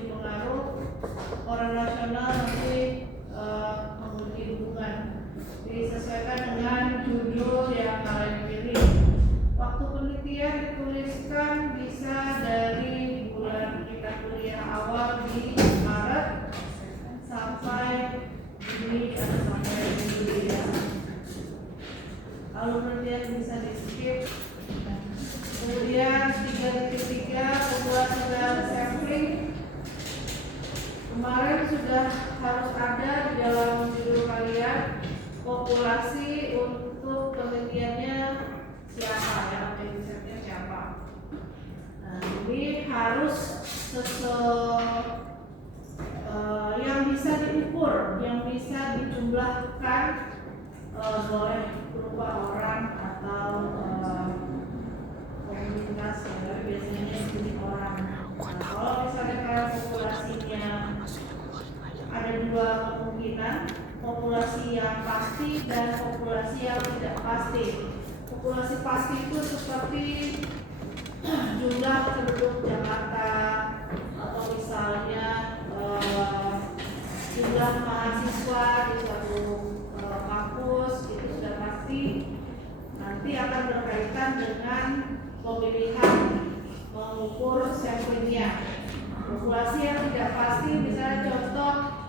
jadi pengaruh. Orang rasional nanti mengerti hubungan. Disesuaikan dengan judul yang kalian pilih. Waktu penelitian dituliskan bisa dari bulan kita kuliah awal di Maret sampai Juni atau sampai Juli ya. Lalu penelitian bisa di skip. Kemudian 3.3 populasi dan sampling. Kemarin sudah harus ada di dalam judul kalian populasi untuk penelitiannya siapa ya, objektifnya siapa. Nah, ini harus yang bisa diukur, yang bisa dijumlahkan, boleh berupa orang atau komunitas, ya, biasanya ini orang. Nah, kalau misalnya kalian populasinya ada dua kemungkinan, populasi yang pasti dan populasi yang tidak pasti. Populasi pasti itu seperti jumlah penduduk Jakarta atau misalnya jumlah mahasiswa di suatu kampus, itu sudah pasti. Nanti akan berkaitan dengan pemilihan mengukur samplingnya. Populasi yang tidak pasti, misalnya contoh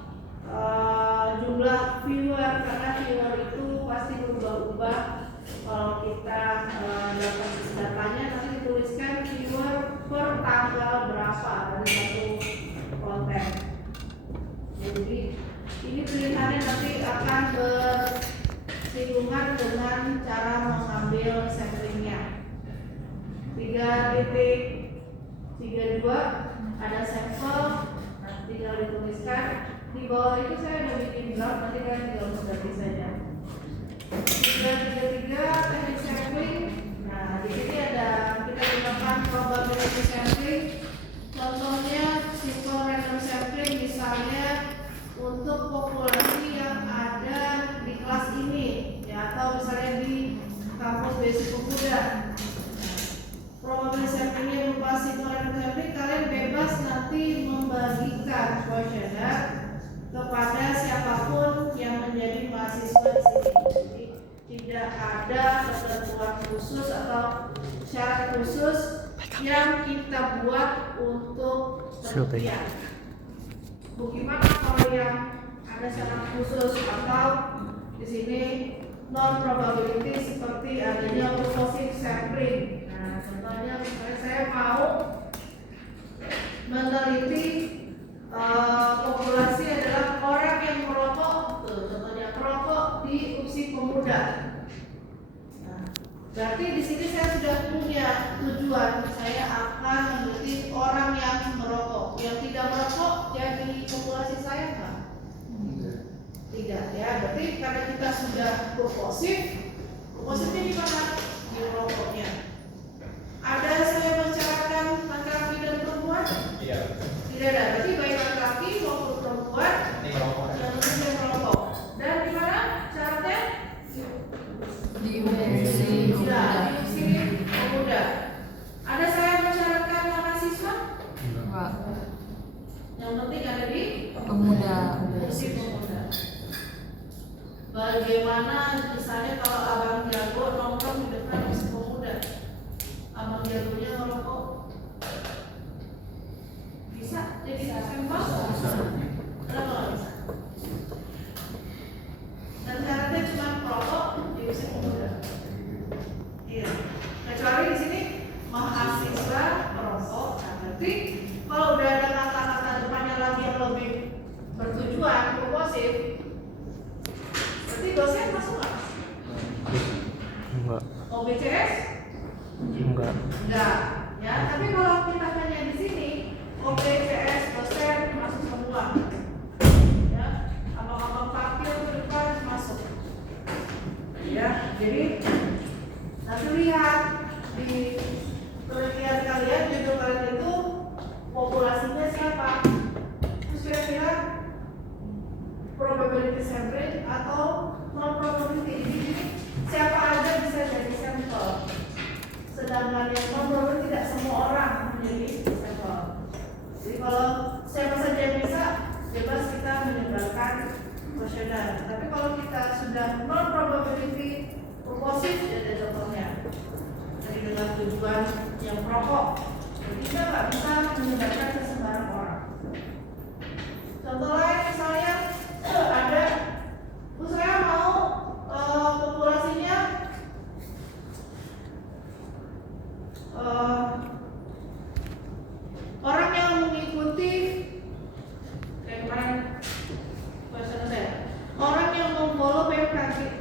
jumlah viewer, karena viewer itu pasti berubah-ubah. Kalau kita dapat datanya nanti dituliskan viewer per tanggal berapa dari satu konten. Jadi ini pilihannya nanti akan bersinggungan dengan cara mengambil samplingnya. 3.32 ada sampel, nanti tinggal dituliskan. Di bawah itu saya udah bikin graf, nanti kalian tinggal mengerti saja. 3.33 teknik sampling. Nah, di sini ada kita gunakan probability sampling. Contohnya simple random sampling, misalnya untuk populasi yang ada di kelas ini, ya, atau misalnya di kampus basic pemuda. Probability samplingnya berupa simple random sampling. Kalian bebas nanti membagikan kuesioner kepada siapapun yang menjadi mahasiswa di sini. Jadi tidak ada ketentuan khusus atau syarat khusus yang kita buat untuk penelitian. Bagaimana kalau yang ada syarat khusus atau di sini non probability seperti adanya purposive sampling. Nah, contohnya misalnya saya mau meneliti populasi adalah orang yang merokok, contohnya perokok di usia pemuda. Nah, berarti di sini saya sudah punya tujuan, saya akan meneliti orang yang merokok. Yang tidak merokok jadi populasi saya nggak? Tidak ya, berarti karena kita sudah purposifnya di mana? Di merokoknya. Ada saya mencaratkan laki-laki dan perempuan? Iya. Tidak ada, berarti baik laki-laki maupun perempuan yang merokok. Dan di mana syaratnya? Di usia pemuda. Ada saya mensyaratkan mahasiswa? Enggak. Yang penting ada di pemuda. Usia pemuda. Bagaimana misalnya kalau abang jago nongkrong di depan usia pemuda, abang jagonya ngerokok? Bisa jadi sampel? Kenapa nggak bisa? Dan syaratnya cuma perokok di usia pemuda. Iya. Kecuali di sini mahasiswa perokok. Nah, berarti kalau udah ada kata-kata depannya lagi yang lebih bertujuan purposif, berarti dosen masuk nggak? Enggak. OBCS? Enggak. Enggak. Ya, tapi kalau kita hanya di sini OBCS dosen masuk semua. Ya, abang-abang parkir ke depan masuk. Ya, jadi nanti lihat di penelitian kalian, judul kalian itu populasinya siapa? Terus kira-kira probability sampling atau non probability. Jadi siapa aja bisa jadi sampel. Sedangkan yang non probability tidak semua orang menjadi sampel. Jadi kalau siapa saja yang bisa, bebas kita menyebarkan kuesioner. Tapi kalau kita sudah non probability purposes, ada contohnya. Jadi dengan tujuan yang pokok, kita nggak bisa menyebarkan ke sembarang orang. Contoh lain misalnya ada, saya mau populasinya orang yang mengikuti kayak kemarin bahasa saya, orang yang memfollow BMKG.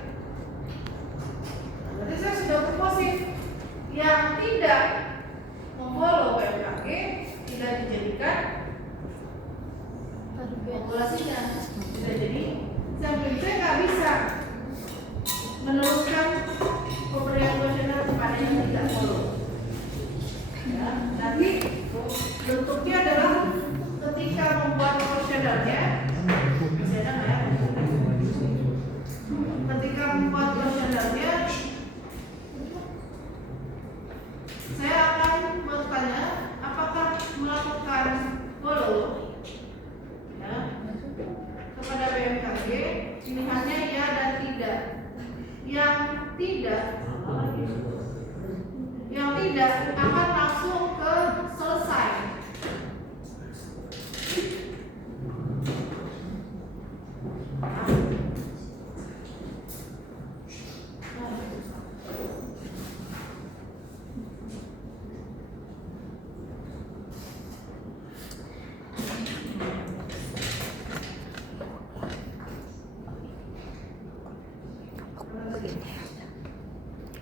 Berarti saya sudah proposif. Yang tidak memfollow BMKG tidak dijadikan populasinya, tidak jadi sampling. Saya nggak bisa meneruskan pemberian kuesioner kepada yang tidak follow. Ya, nanti bentuknya adalah ketika membuat kuesionernya, masih ada nggak ya? Ketika membuat kuesionernya, saya akan bertanya apakah melakukan follow ya, kepada BMKG, pilihannya ya dan tidak. Yang tidak akan langsung ke selesai.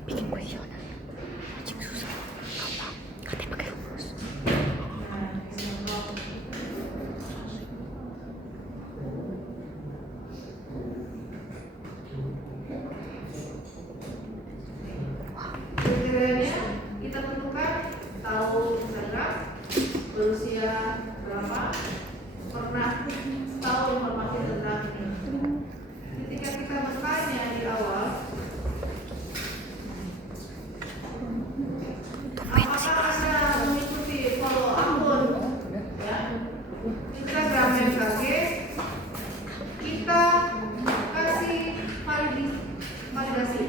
Bikin kuesioner anjing susah, gampang, katanya pakai rumus. Kriterianya kita tentukan tahu Instagram, berusia berapa, pernah tahu informasi tentang ini. Ketika kita bertanya di awal, apakah Anda mengikuti follow akun ya, Instagram BMKG, kita kasih validasi.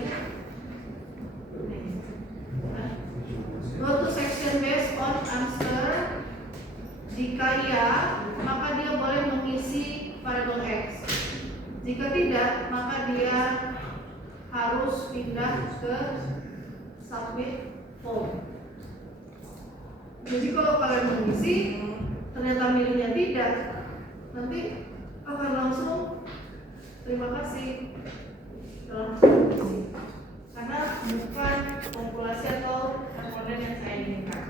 Go to section based on answer. Jika iya, maka dia boleh mengisi variable X. Jika tidak, maka dia harus pindah ke submit form. Jadi kalau kalian mengisi ternyata milihnya tidak, nanti akan langsung terima kasih langsung mengisi. Karena bukan populasi atau responden yang saya inginkan.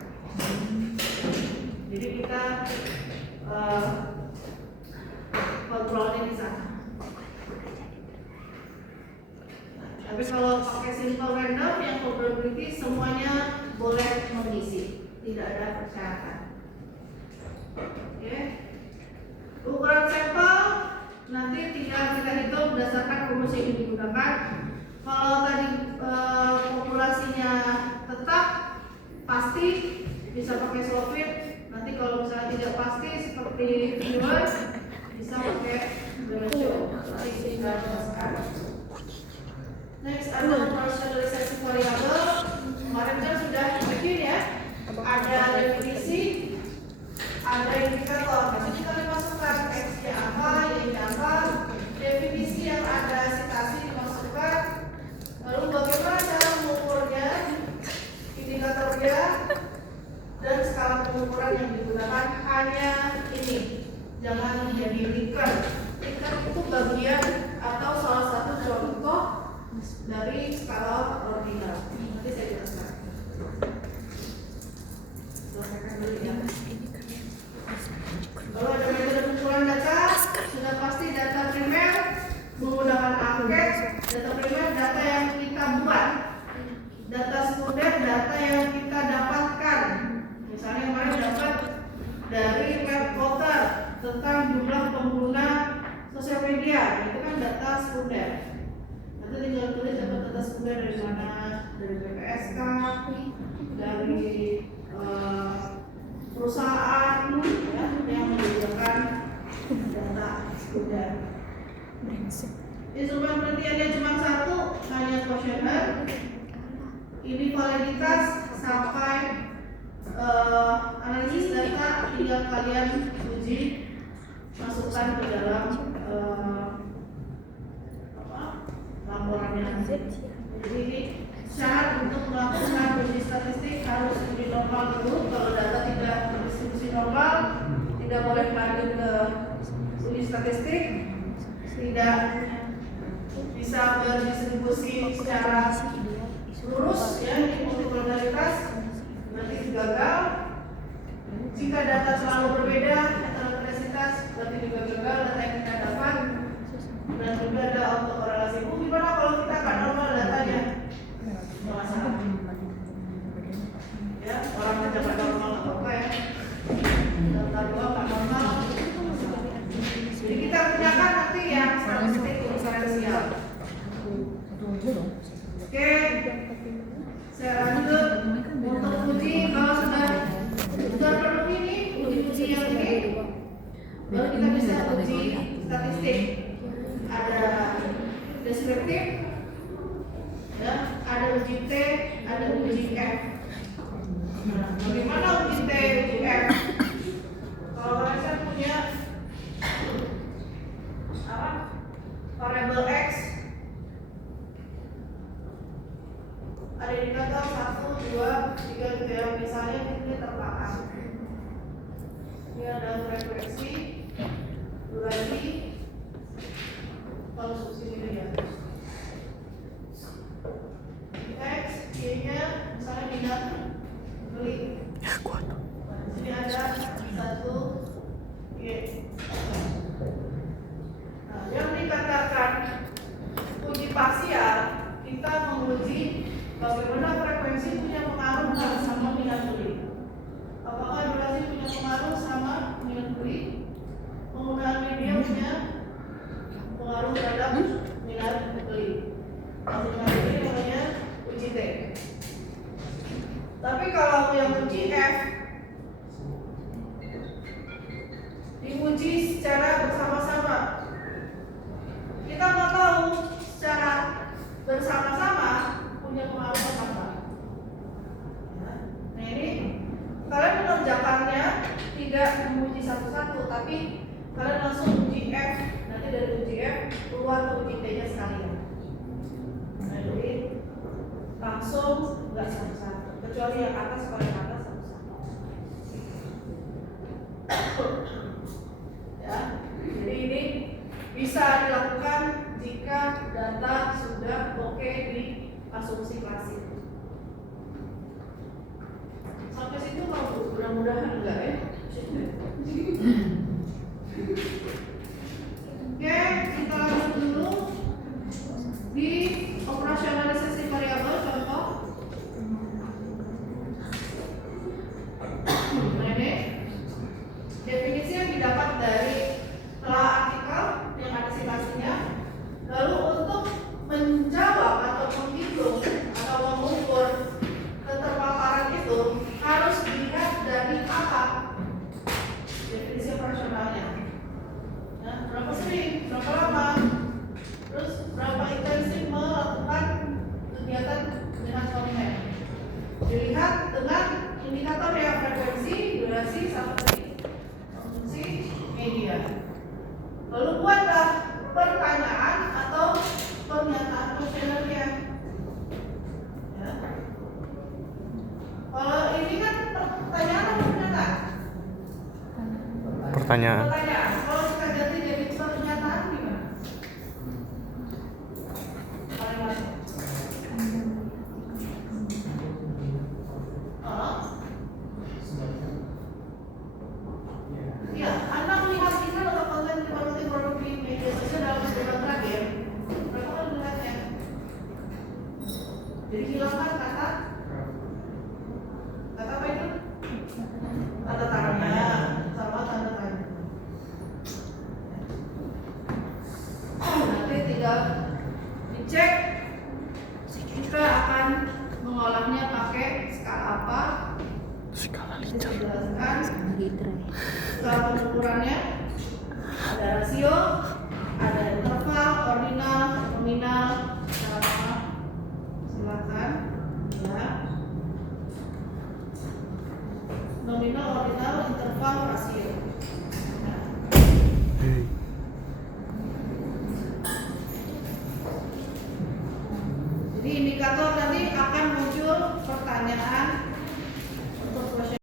Jadi kita kontrolnya di sana. Tapi kalau pakai simple random yang probability semuanya boleh mengisi, tidak ada persyaratan. Oke. Ukuran sampel nanti tinggal kita hitung berdasarkan rumus yang digunakan. Kalau tadi populasinya tetap pasti bisa pakai slow fit. Nanti kalau misalnya tidak pasti seperti viewers bisa pakai ratio. Nanti kita jelaskan. Next ada personalisasi variabel. Kemarin kan sudah bikin ya. Ada definisi, ada indikator. Nanti kita dimasukkan X-nya apa, Y-nya apa, definisi yang ada citasi dimasukkan. Lalu bagaimana cara mengukurnya, indikatornya, dan skala pengukuran yang digunakan hanya ini. Jangan jadi Likert. Likert itu bagian atau salah satu contoh dari skala ordinal. Nanti saya jelaskan. Selesaikan dulu ya. Kalau ada metode pengumpulan data, sudah pasti data primer menggunakan angket. Data primer data yang kita buat. Data sekunder data yang kita dapatkan. Misalnya kemarin dapat dari web voter tentang jumlah pengguna sosial media, itu kan data sekunder. Nanti tinggal tulis dapat data sekunder dari mana, dari BPSK, dari perusahaan ya, yang menyediakan data udah. Instrumen penelitiannya cuma satu, hanya kuesioner. Ini validitas sampai analisis data, tinggal kalian uji, masukkan ke dalam laporannya. Jadi ini syarat untuk melakukan uji statistik harus uji normal dulu. Kalau data tidak berdistribusi normal, tidak boleh lanjut ke uji statistik. Tidak bisa berdistribusi secara lurus ya, ini multipolaritas berarti gagal. Jika data selalu berbeda heterogeneisitas berarti juga gagal data yang kita dapat. Dan juga ada autokorelasi. Gimana kalau kita nggak normal datanya? Masalah. Ya, orang mencoba normal apa ya? Data dua nggak normal. Jadi kita gunakan nanti yang statistik diferensial. Oke, saya lanjut untuk uji. Kalau sudah penuh ini, uji yang ini, baru kita bisa uji statistik. Ada deskriptif, ya, ada uji T, ada uji F. Nah, bagaimana uji T, uji F? Kalau kalian punya apa? Variabel X, ada indikator 1, 2, 3 gitu ya. Misalnya ini terpakai. Ini ada frekuensi, durasi, konsumsi ini ya. X, Y-nya misalnya minat beli. Ini ada 1 Y. Nah, yang dikatakan uji parsial, kita menguji bagaimana frekuensi punya pengaruh sama minat beli. Apakah durasi punya pengaruh sama minat beli? Penggunaan media punya pengaruh terhadap minat beli. Minat beli namanya uji T. Tapi kalau yang uji F, diuji secara bersama-sama. Kita mau tahu secara bersama-sama punya pengaruh apa. Nah ini kalian mengerjakannya tidak menguji satu-satu, tapi kalian langsung uji F. Nanti dari uji F keluar ke uji T-nya sekalian. Nah jadi langsung nggak satu-satu, kecuali yang atas. Kalau yang atas satu-satu. Ya, jadi ini bisa dilakukan jika data sudah oke di asumsi klasik. Sampai situ mau mudah-mudahan enggak ya? Oke, kita lanjut dulu di operasionalisasi variabel contoh. Nah ini definisi yang didapat dari telah artikel yang ada citasinya. Lalu untuk menjawab atau menghitung atau mengukur keterpaparan itu harus dilihat dari apa definisi operasionalnya. Nah, berapa sering, berapa lama, terus berapa intensif melakukan kegiatan dengan konten. Dilihat dengan indikator yang frekuensi, durasi, sama konsumsi media. Lalu buatlah pertanyaan atau pernyataan kuesionernya. Ya. Kalau ini kan pertanyaan atau pernyataan? Pertanyaan. Kalau kita ganti jadi pernyataan gimana? Ya, Anda melihat iklan atau konten produk di media sosial dalam sebulan terakhir, berapa kali melihatnya? Jadi hilangkan kata apa itu? Tanda tanya sama tanda tanya. nol rasio. Nah, jadi indikator tadi akan muncul pertanyaan